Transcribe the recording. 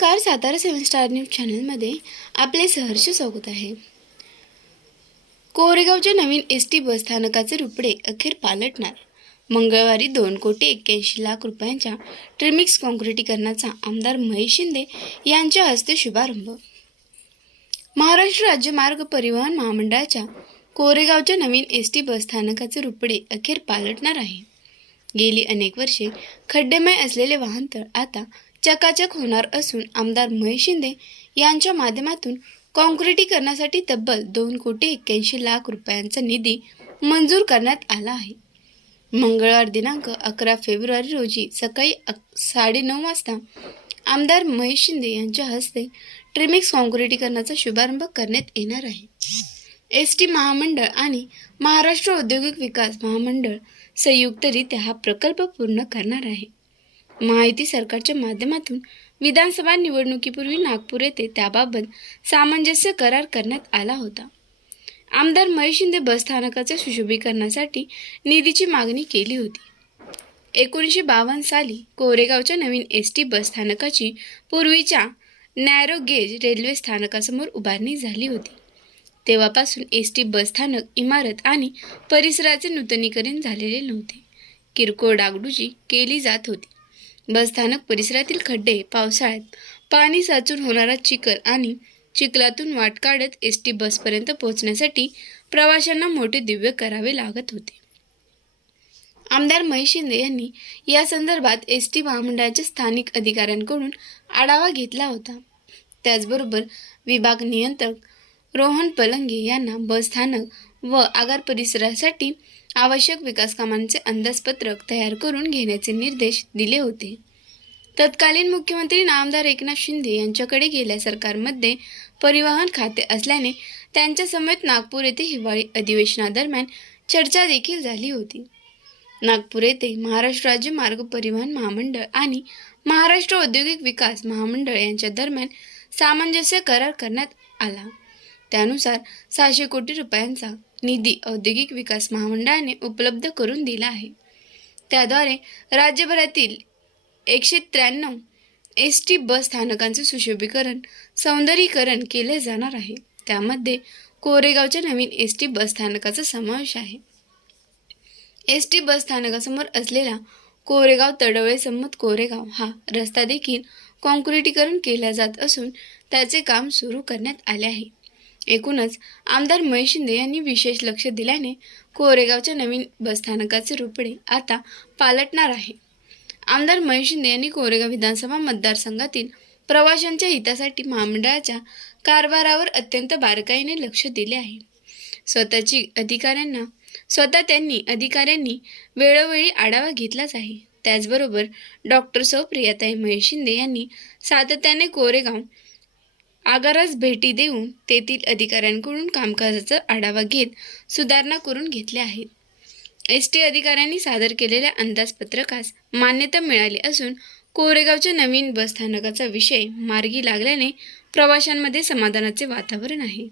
नमस्कार सातारा सेवन star news चॅनलमध्ये आपले सहर्ष स्वागत आहे. कोरेगावच्या नवीन एस टी बसस्थानकाचे रुपडे अखेर पालटणार. मंगळवारी दोन कोटी एक्क्याऐंशी लाख रुपयांच्या ट्रिमिक्स काँक्रिटीकरणाचा आमदार महेश शिंदे यांच्या हस्ते शुभारंभ. महाराष्ट्र राज्य मार्ग परिवहन महामंडळाच्या कोरेगावच्या नवीन एस टी बसस्थानकाचे रुपडे अखेर पालटणार आहे. गेली अनेक वर्षे खड्डेमय असलेले वाहनतळ आता चकाचक होणार असून आमदार महेश शिंदे यांच्या माध्यमातून काँक्रिटीकरणासाठी तब्बल दोन कोटी एक्क्याऐंशी लाख रुपयांचा निधी मंजूर करण्यात आला आहे. मंगळवार दिनांक अकरा फेब्रुवारी रोजी सकाळी साडेनऊ वाजता आमदार महेश शिंदे यांच्या हस्ते ट्रिमिक्स काँक्रिटीकरणाचा शुभारंभ करण्यात येणार आहे. एस टी महामंडळ आणि महाराष्ट्र औद्योगिक विकास महामंडळ संयुक्तरित्या हा प्रकल्प पूर्ण करणार आहे. माहिती सरकारच्या माध्यमातून विधानसभा निवडणुकीपूर्वी नागपूर येथे त्याबाबत सामंजस्य करार करण्यात आला होता. आमदार महेश शिंदे बसस्थानकाच्या सुशोभीकरणासाठी निधीची मागणी केली होती. एकोणीसशे बावन्न साली कोरेगावच्या नवीन एस टी बसस्थानकाची पूर्वीच्या नॅरो गेज रेल्वे स्थानकासमोर उभारणी झाली होती. तेव्हापासून एस टी बसस्थानक इमारत आणि परिसराचे नूतनीकरण झालेले नव्हते. किरकोळ डागडुजी केली जात होती. बसस्थानक परिसरातील खड्डे पावसाळ्यात पाणी साचून होणारा चिखल आणि चिखलातून वाट काढत एस टी बसपर्यंत पोहोचण्यासाठी प्रवाशांना मोठे दिव्य करावे लागत होते. आमदार महेश शिंदे यांनी या संदर्भात एस टी महामंडळाच्या स्थानिक अधिकाऱ्यांकडून आढावा घेतला होता. त्याचबरोबर विभाग नियंत्रक रोहन पलंगे यांना बसस्थानक व आगार परिसरासाठी आवश्यक विकास कामांचे अंदाजपत्रक तयार करून घेण्याचे निर्देश दिले होते. तत्कालीन मुख्यमंत्री नामदार एकनाथ शिंदे यांच्याकडे गेल्या सरकारमध्ये परिवहन खाते असल्याने त्यांच्या समेत नागपूर येथे हिवाळी अधिवेशनादरम्यान चर्चा देखील झाली होती. नागपूर येथे महाराष्ट्र राज्य मार्ग परिवहन महामंडळ आणि महाराष्ट्र औद्योगिक विकास महामंडळ यांच्या दरम्यान सामंजस्य करार करण्यात आला. त्यानुसार सहाशे कोटी रुपयांचा निधी औद्योगिक विकास महामंडळाने उपलब्ध करून दिला आहे. त्याद्वारे राज्यभरातील एकशे त्र्याण्णव एस टी बस स्थानकांचे सुशोभीकरण सौंदर्यीकरण केले जाणार आहे. त्यामध्ये कोरेगावच्या नवीन एस टी बस स्थानकाचा समावेश आहे. एस टी बस स्थानकासमोर असलेला कोरेगाव तडवळे संमत कोरेगाव हा रस्ता देखील कॉन्क्रिटीकरण केला जात असून त्याचे काम सुरू करण्यात आले आहे. एकूणच आमदार महेश शिंदे यांनी विशेष लक्ष दिल्याने कोरेगावच्या नवीन बसस्थानकाचे रुपडे आता पालटणार आहे. आमदार महेश शिंदे यांनी कोरेगाव विधानसभा मतदारसंघातील प्रवाशांच्या हितासाठी महामंडळाच्या कारभारावर अत्यंत बारकाईने लक्ष दिले आहे. स्वतःची अधिकाऱ्यांना स्वतः त्यांनी अधिकाऱ्यांनी वेळोवेळी आढावा घेतलाच आहे. त्याचबरोबर डॉक्टर सौ प्रियाताई महेश शिंदे यांनी सातत्याने कोरेगाव आगारास भेटी देऊन तेथील अधिकाऱ्यांकडून कामकाजाचा आढावा घेत सुधारणा करून घेतल्या आहेत. एस टी अधिकाऱ्यांनी सादर केलेल्या अंदाजपत्रकास मान्यता मिळाली असून कोरेगावच्या नवीन बसस्थानकाचा विषय मार्गी लागल्याने प्रवाशांमध्ये समाधानाचे वातावरण आहे.